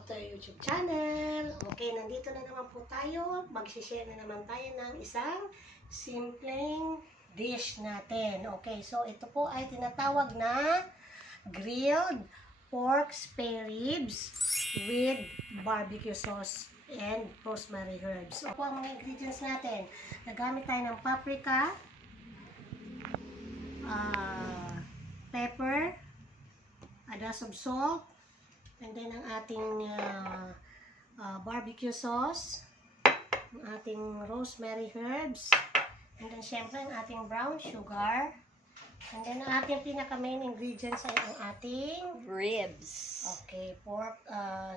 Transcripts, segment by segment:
Welcome to our YouTube channel. Okay, nandito na naman po tayo. Mag-share na naman tayo ng isang simpleng dish natin. Okay, so ito po ay tinatawag na grilled pork spare ribs with barbecue sauce and rosemary herbs. So, po ang mga ingredients natin. Nagamit tayo ng paprika, pepper, a dash of salt, and then ang ating barbecue sauce, ang ating rosemary herbs, and then syempre ang ating brown sugar, and then ang ating pinaka-main ingredients ay ang ating ribs. Okay, pork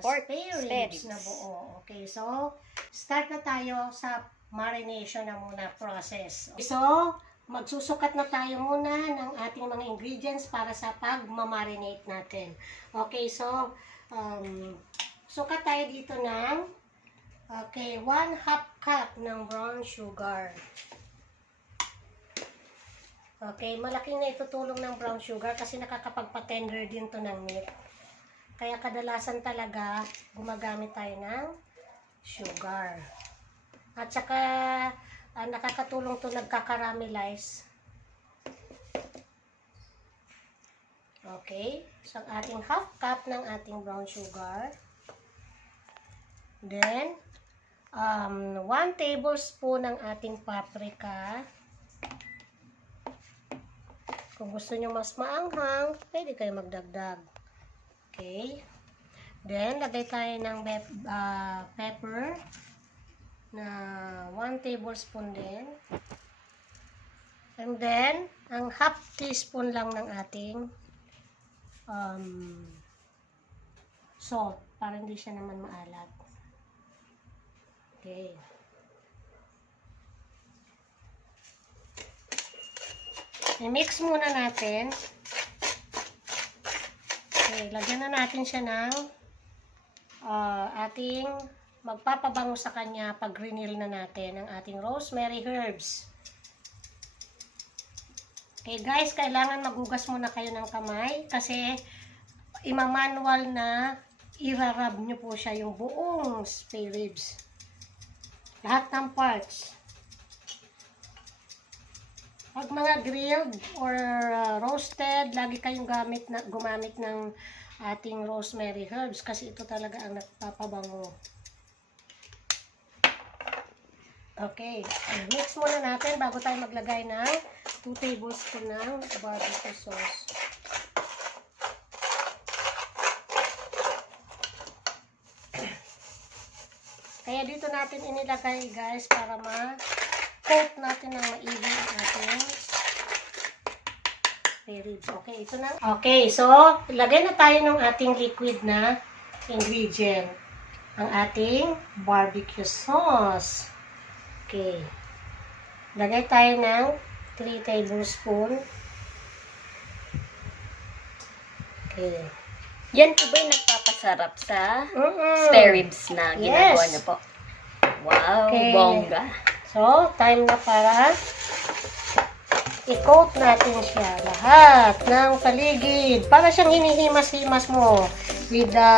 spare ribs ribs na buo. Okay, so start na tayo sa marination na muna process. So, magsusukat na tayo muna ng ating mga ingredients para sa pag-marinate natin. Okay, so sukat tayo dito ng 1/2 cup ng brown sugar. Okay, malaking na itutulong ng brown sugar kasi nakakapagpa-tender din to ng meat. Kaya kadalasan talaga gumagamit tayo ng sugar. At saka nakakatulong to nagkakaramelize. Okay, so ang ating 1/2 cup ng ating brown sugar. Then 1 tablespoon ng ating paprika. Kung gusto nyo mas maanghang, pwede kayo magdagdag. Okay. Then, lagay tayo ng pepper na 1 tablespoon din. And then, ang 1/2 teaspoon lang ng ating salt para hindi siya naman maalat. Okay. I-mix muna natin. Okay, lagyan na natin siya ng ating magpapabango sa kanya pag grinil na natin ang ating rosemary herbs. Okay guys, kailangan magugas muna kayo ng kamay kasi imamanual na irarab nyo po siya yung buong spare ribs. Lahat ng parts. Pag mga grilled or roasted, lagi kayong gumamit ng ating rosemary herbs kasi ito talaga ang nagpapabango. Okay, mix muna natin bago tayo maglagay ng 2 tablespoon ng barbecue sauce. Kaya dito natin inilagay guys para ma-coat natin ng maigi ang ating spare ribs. Okay, ito na. Okay, so ilagay na tayo ng ating liquid na ingredient. Ang ating barbecue sauce. Okay. Lagay tayo ng 3 tablespoon. Okay. Yan po ba yung nagpapasarap sa spare ribs na ginagawa niyo po? Wow, okay. Bongga. So, time na para i-coat natin siya lahat ng paligid. Para siyang hinihimas-himas mo with the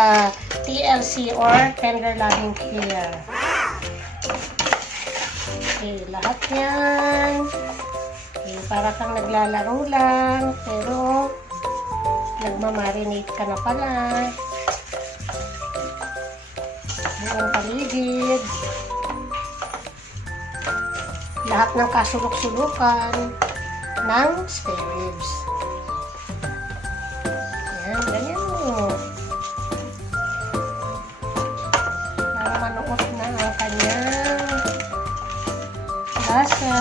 TLC or tender loving care. Okay, lahat yan. Okay, para kang naglalaro lang, pero nagmamarinate ka na pala. Buong paligid. Lahat ng kasulok-sulukan ng spare ribs. Yan, ganyan mo. Para manuot na ang kanyang lasa.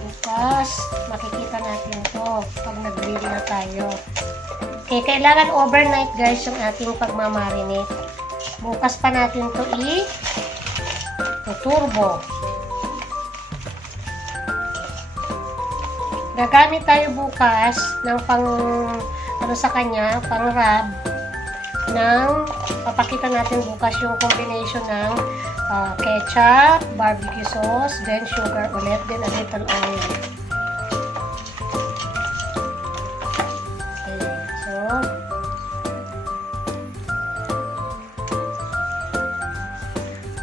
Bukas, makikita natin to pag nag-grill na tayo. Okay, kailangan overnight guys yung ating pagmamarinate. Bukas pa natin to i-turbo. Gagamit tayo bukas ng sa kanya, pang rub papakita natin bukas yung combination ng ketchup, barbecue sauce, then sugar ulit, then a little oil.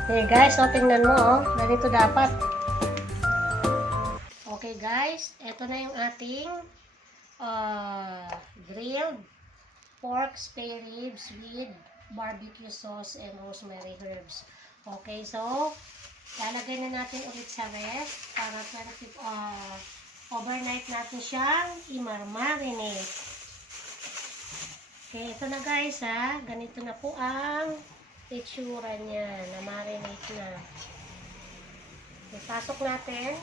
Okay guys, so tingnan mo oh. Ganito dapat. Okay guys, ito na yung ating grilled pork spare ribs with barbecue sauce and rosemary herbs. Okay, so lalagay na natin ulit sa rest para overnight natin siyang i-marinate. Okay, ito na guys ha. Ganito na po ang itsura niya na marinate na. Okay, pasok natin.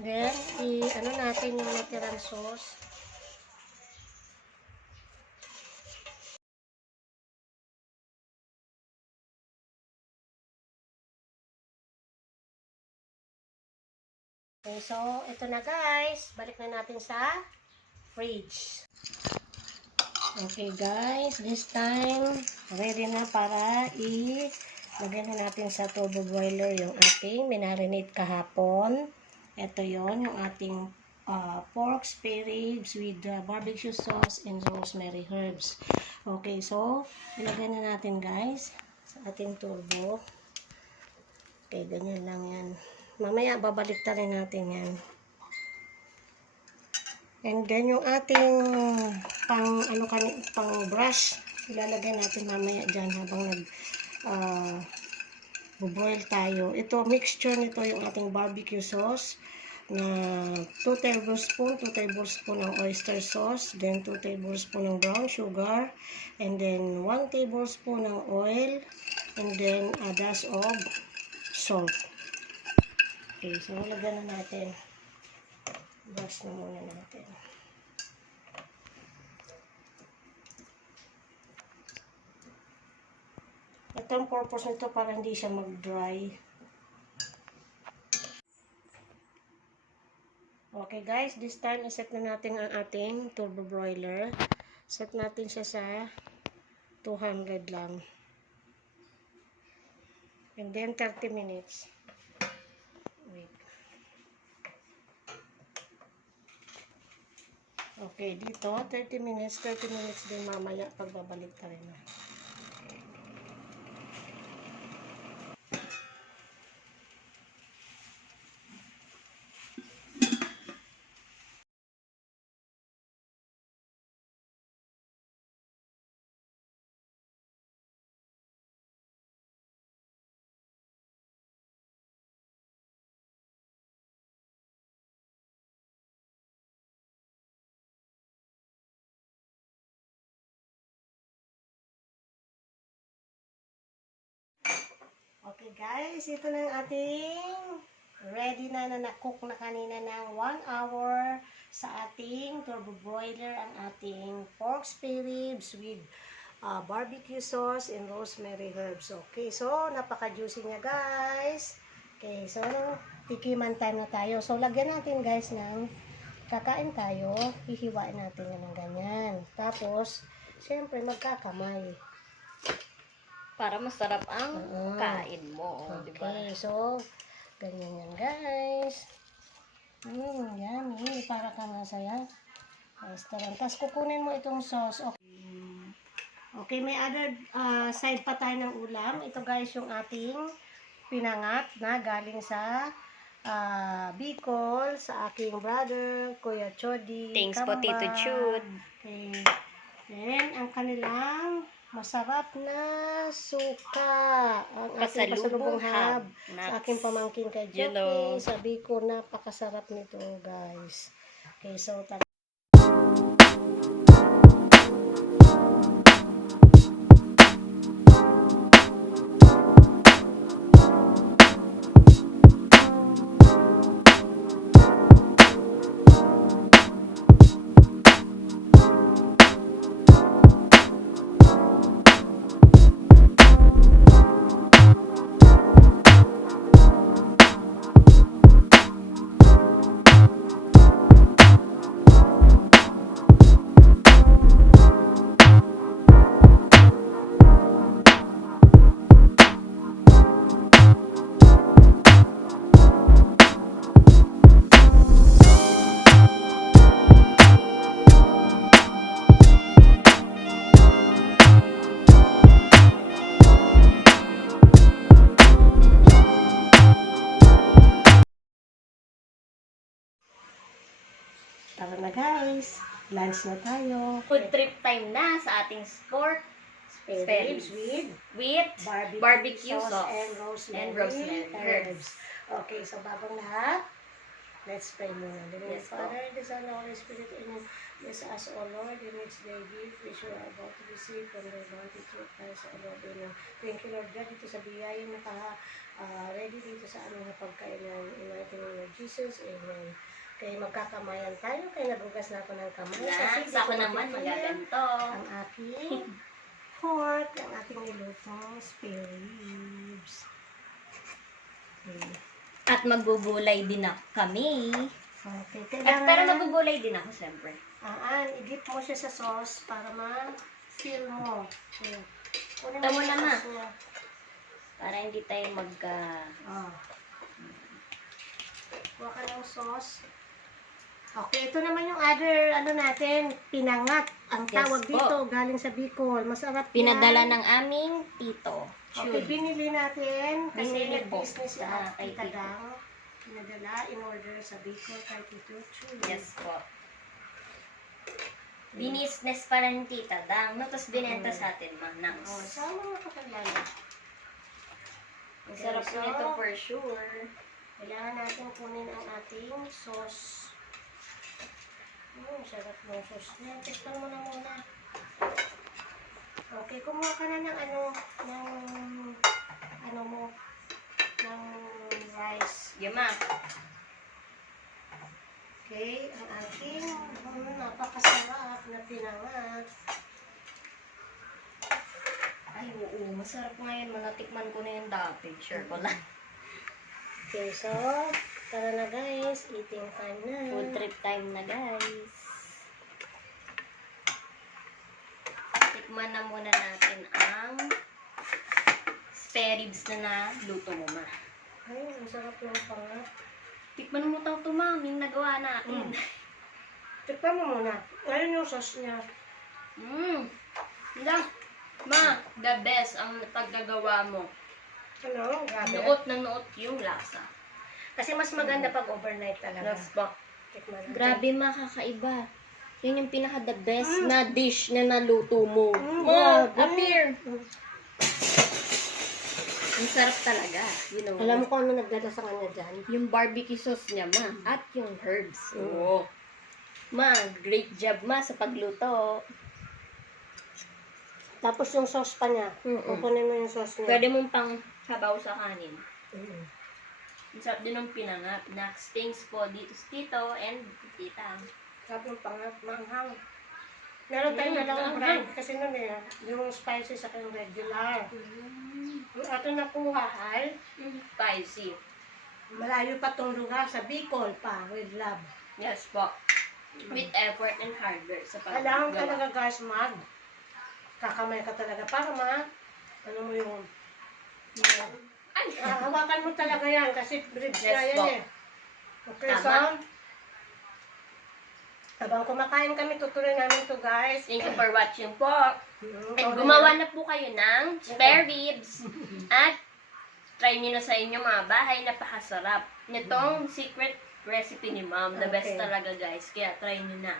Then, ano natin yung natirang sauce. Okay, so, ito na guys. Balik na natin sa fridge. Okay guys, this time, ready na para lagay na natin sa turbo broiler yung ating minarinate kahapon. Ito yon yung ating pork spare ribs with barbecue sauce and rosemary herbs. Okay, so, ilagay na natin guys sa ating turbo. Okay, ganyan lang yan. Mamaya, babalik ta rin natin yan. And then, yung ating pang brush, ilalagay natin mamaya dyan habang boil tayo. Ito, mixture nito yung ating barbecue sauce na 2 tablespoon ng oyster sauce, then 2 tablespoon ng brown sugar, and then 1 tablespoon ng oil, and then a dash of salt. Okay, so lagyan na natin. Brush na muna natin. Ito ang purpose nito para hindi siya mag-dry. Okay guys, this time iset na natin ang ating turbo broiler. Set natin siya sa 200 lang. And then 30 minutes. Wait. Okay, dito 30 minutes din mamaya pagbabalik tayo na. Okay guys, ito na yung ating ready na na-cook na kanina ng 1 hour sa ating turbo broiler ang ating pork spare ribs with barbecue sauce and rosemary herbs. Okay, so napaka-juicy niya guys. Okay, so tikiman time na tayo. So lagyan natin guys ng kakain tayo, hihiwain natin yan ng ganyan. Tapos, syempre magkakamay. Para masarap ang kain mo, Okay, diba? so, ganyan yan guys. Yummy. Para ka masaya. Restaurant. Tapos kukunin mo itong sauce. Okay, may other side pa tayo ng ulam. Ito guys yung ating pinangat na galing sa Bicol, sa aking brother, Kuya Chody. Thanks po, Kambal. Tito Chud. Okay. Then, ang kanilang masarap na suka. Ang ating pasalubong hab sa aking pamangkin kay Jockey. Sabi ko, napakasarap nito, guys. Okay, so, guys. Lunch na tayo. Food trip time na sa ating pork Spare ribs with barbecue sauce and rosemary herbs. Okay, so bagong lahat, let's pray muna. Yes, po. Father, the Son, the Holy Spirit, and bless us, O Lord, in which they give, which we are about to receive from the body through Christ, O Lord. Amen. Thank you, Lord God, dito sa biyaya na ready dito sa aming pagkainan. In the name of Jesus, Amen. Kaya magkakamayan tayo, kaya nagugas na ako ng kamay. Yan, Kasi sa ako di ko naman matitingnan magaganto. ang aking pork, ang ating nilutong spare ribs. Okay. At magbubulay din ako kami. Okay, At pero magbubulay din ako, siyempre. i-dip mo siya sa sauce para ma-feel mo. Okay. Kunin Tama yung na, ma. sauce niya. Para hindi tayo Ah. Kuha ka ng sauce. Okay, ito naman yung other, natin, pinangat. Ang Yes tawag po. dito, galing sa Bicol. Masarap yan. pinadala ng aming tito. Okay, Chud. binili natin kasi Binili po nag-business si sa kay Tita Tito. Dang. Pinadala in order sa Bicol kay Tito Chu. Yes po. Binisnes pala ni Tita Dang. No, tapos binenta sa atin, Oh, manang. saan mo makapaglala? Ang sarap so, nito for sure. Kailangan natin kunin ang ating sauce. Sarap ng sauce niya. Tikman mo na muna. Okay, kumuha ka na ng ng rice. Yuma. Okay, ang ating napakasarap na pinangat. Ay, oo. Masarap ngayon. Manatikman ko na yung dati. Sure ko lang. Okay, so, tara na guys. Eating time na. Food trip time na, guys. Tikman na muna natin ang spare ribs na luto mo, ma. Ay, ang sarap ng pangat. Tikman mo ito, ma'am. Yung nagawa natin. Tikman mo muna. Ngayon yung sauce niya. Hindi. Ma, the best ang paggagawa mo. Ano? Grabe. Nuot na nuot yung lasa. Kasi mas maganda pag overnight talaga. Nasbak. Tikman natin. Grabe, ma, kakaiba. Yun yung pinaka-the best na dish na naluto mo. grabe. Appear. Ang sarap talaga. You know. Alam mo kung ano nagdala sa kanya dyan? Yung barbecue sauce niya, ma. At yung herbs. Oo. Ma, great job, ma, sa pagluto. Tapos yung sauce pa niya. Kukunin mo yung sauce niya. Pwede mong pang sabaw sa kanin. Mm. Ang sarap din ng pinangat. Next, thanks po dito sa tito and tita. Sarap yung pangat. Manghang. Meron tayo na lang ang brand. Kasi nun yung spicy sa kanyang regular. Yung ato nakuha ay Spicy. malayo pa tong lugar sa Bicol pa with love. Yes po. With effort and hard work sa Kailangan paggawa. talaga guys kakamay ka talaga para ano mo yung Ay! hawakan mo talaga yan kasi ribs Yes na yan po. eh. Okay, Tama. so habang kumakain kami, tutuloy namin to guys. Thank you for watching po. Mm, And okay gumawa na. na po kayo ng spare ribs. At try nyo na sa inyong mga bahay. Napakasarap. Itong secret recipe ni ma'am. The best Okay. talaga guys. Kaya try nyo na.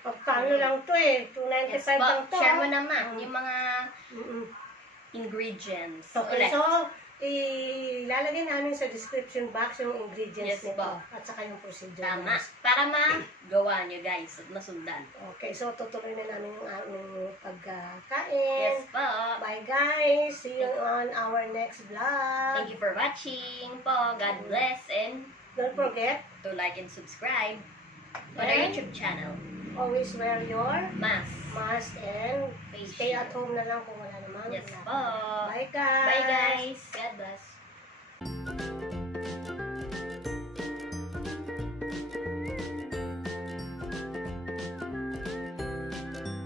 Pagkano lang to eh. Yes 295 po. lang to. Share mo naman yung mga Mm-mm. ingredients. Okay, Ulit. so ilalagay namin sa description box yung ingredients Yes nito. po. At saka yung procedure. Tama. guys. Para magawa nyo guys at masundan. Okay, so tutuloy na namin yung aming pagkain. Yes po. Bye guys! See you on our next vlog. Thank you for watching po. God bless and Don't forget, to like and subscribe on our And YouTube channel. always wear your Mask. mask and Face stay shield. at home na lang kung wala naman. Yes Wala. po. Bye guys! Bye guys. God bless.